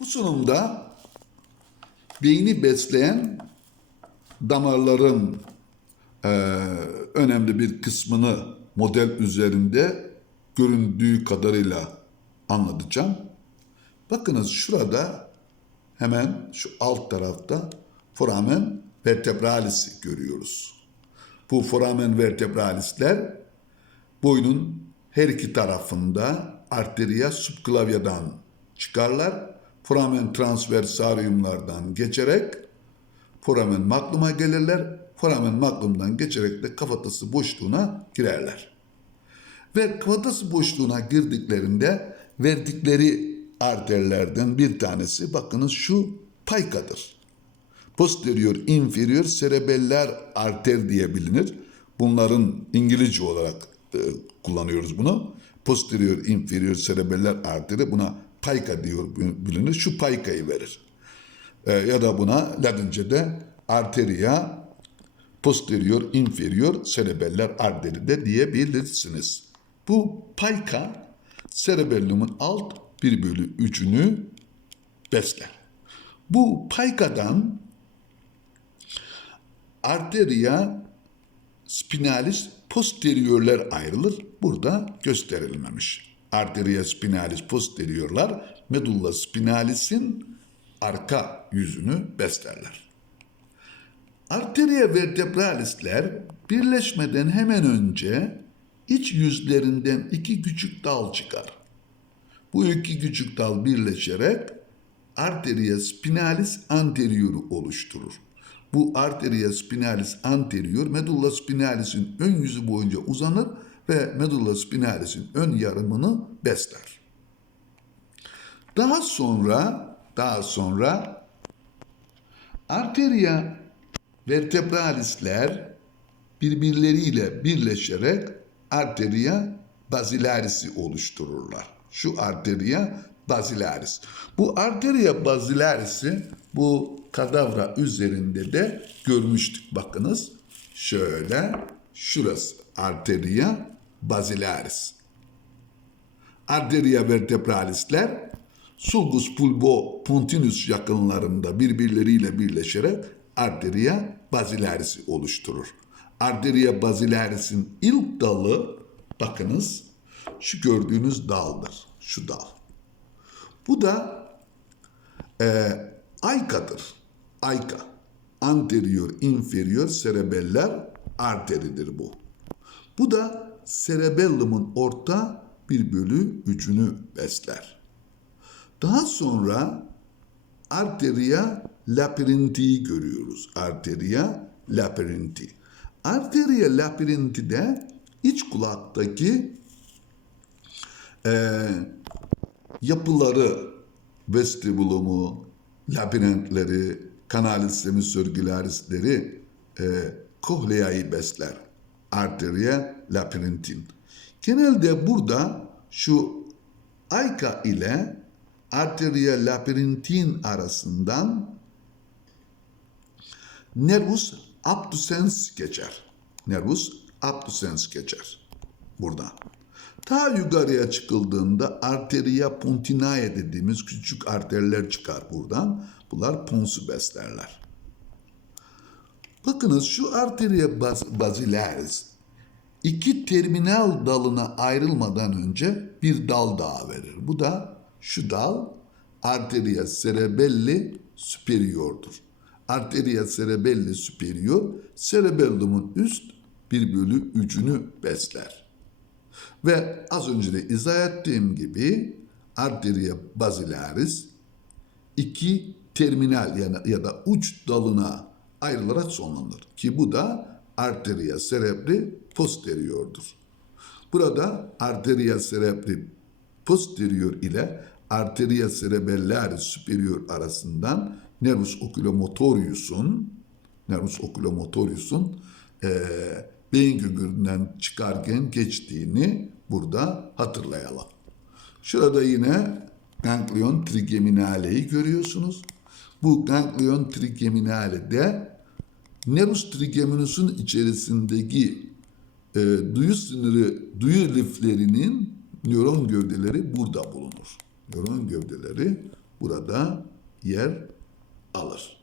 Bu sunumda beyni besleyen damarların eee, önemli bir kısmını model üzerinde göründüğü kadarıyla anlatacağım. Bakınız şurada hemen şu alt tarafta foramen vertebralis'i görüyoruz. Bu foramen vertebralisler boynun her iki tarafında arteria subclavia'dan çıkarlar. Foramen transversariumlardan geçerek foramen magnuma gelirler. Foramen magnumdan geçerek de kafatası boşluğuna girerler. Ve kafatası boşluğuna girdiklerinde verdikleri arterlerden bir tanesi bakınız şu paykadır. Posterior inferior cerebellar arter diye bilinir. Bunların İngilizce olarak e, kullanıyoruz bunu. Posterior inferior cerebellar arteri buna payka diyor bilinir. Şu paykayı verir. E, ya da buna Latince'de arteria posterior inferior cerebellar arteri de diyebilirsiniz. Bu payka cerebellumun alt 1 bölü 3'ünü besler. Bu paykadan arteria spinalis posteriorler ayrılır. Burada gösterilmemiş. Arteria spinalis posteriorlar medulla spinalis'in arka yüzünü beslerler. Arteria vertebralisler birleşmeden hemen önce iç yüzlerinden iki küçük dal çıkar. Bu iki küçük dal birleşerek arteria spinalis anterior'u oluşturur. Bu arteria spinalis anterior medulla spinalis'in ön yüzü boyunca uzanır ve medulla spinalis'in ön yarımını besler. Daha sonra daha sonra arteria vertebralisler birbirleriyle birleşerek arteria basilaris'i oluştururlar. Şu arteria basilaris. Bu arteria basilaris'i bu kadavra üzerinde de görmüştük. Bakınız şöyle şurası arteria basilaris. Arteria vertebralisler sulgus pulbo pontinus yakınlarında birbirleriyle birleşerek arteria basilaris'i oluşturur. Arteria basilaris'in ilk dalı bakınız şu gördüğünüz daldır. Şu dal. Bu da e, aykadır. Ayka. Anterior inferior cerebellar arteridir bu. Bu da cerebellumun orta bir bölü üçünü besler. Daha sonra arteria labyrinthi görüyoruz. Arteria labyrinthi. Arteria labyrinthi de iç kulaktaki eee yapıları, vestibulumu, labirentleri, kanal sistemi sörgülarisleri, e, kohleayı besler. Arteria labirintin. Genelde burada şu ayka ile arteria labirintin arasından nervus abducens geçer. Nervus abducens geçer. Burada. Ta yukarıya çıkıldığında arteria pontinae dediğimiz küçük arterler çıkar buradan. Bunlar ponsu beslerler. Bakınız şu arteria bas- basilaris iki terminal dalına ayrılmadan önce bir dal daha verir. Bu da şu dal arteria cerebelli superior'dur. Arteria cerebelli superior cerebellumun üst bir bölü üçünü besler. Ve az önce de izah ettiğim gibi arteria basilaris iki terminal yani ya da uç dalına ayrılarak sonlanır. Ki bu da arteria cerebri posteriordur. Burada arteria cerebri posterior ile arteria cerebellaris superior arasından nervus oculomotorius'un nervus oculomotorius'un eee beyin güngöründen çıkarken geçtiğini burada hatırlayalım. Şurada yine ganglion trigeminale'yi görüyorsunuz. Bu ganglion trigeminale de nervus trigeminus'un içerisindeki e, duyu sınırı, duyu liflerinin nöron gövdeleri burada bulunur. Nöron gövdeleri burada yer alır.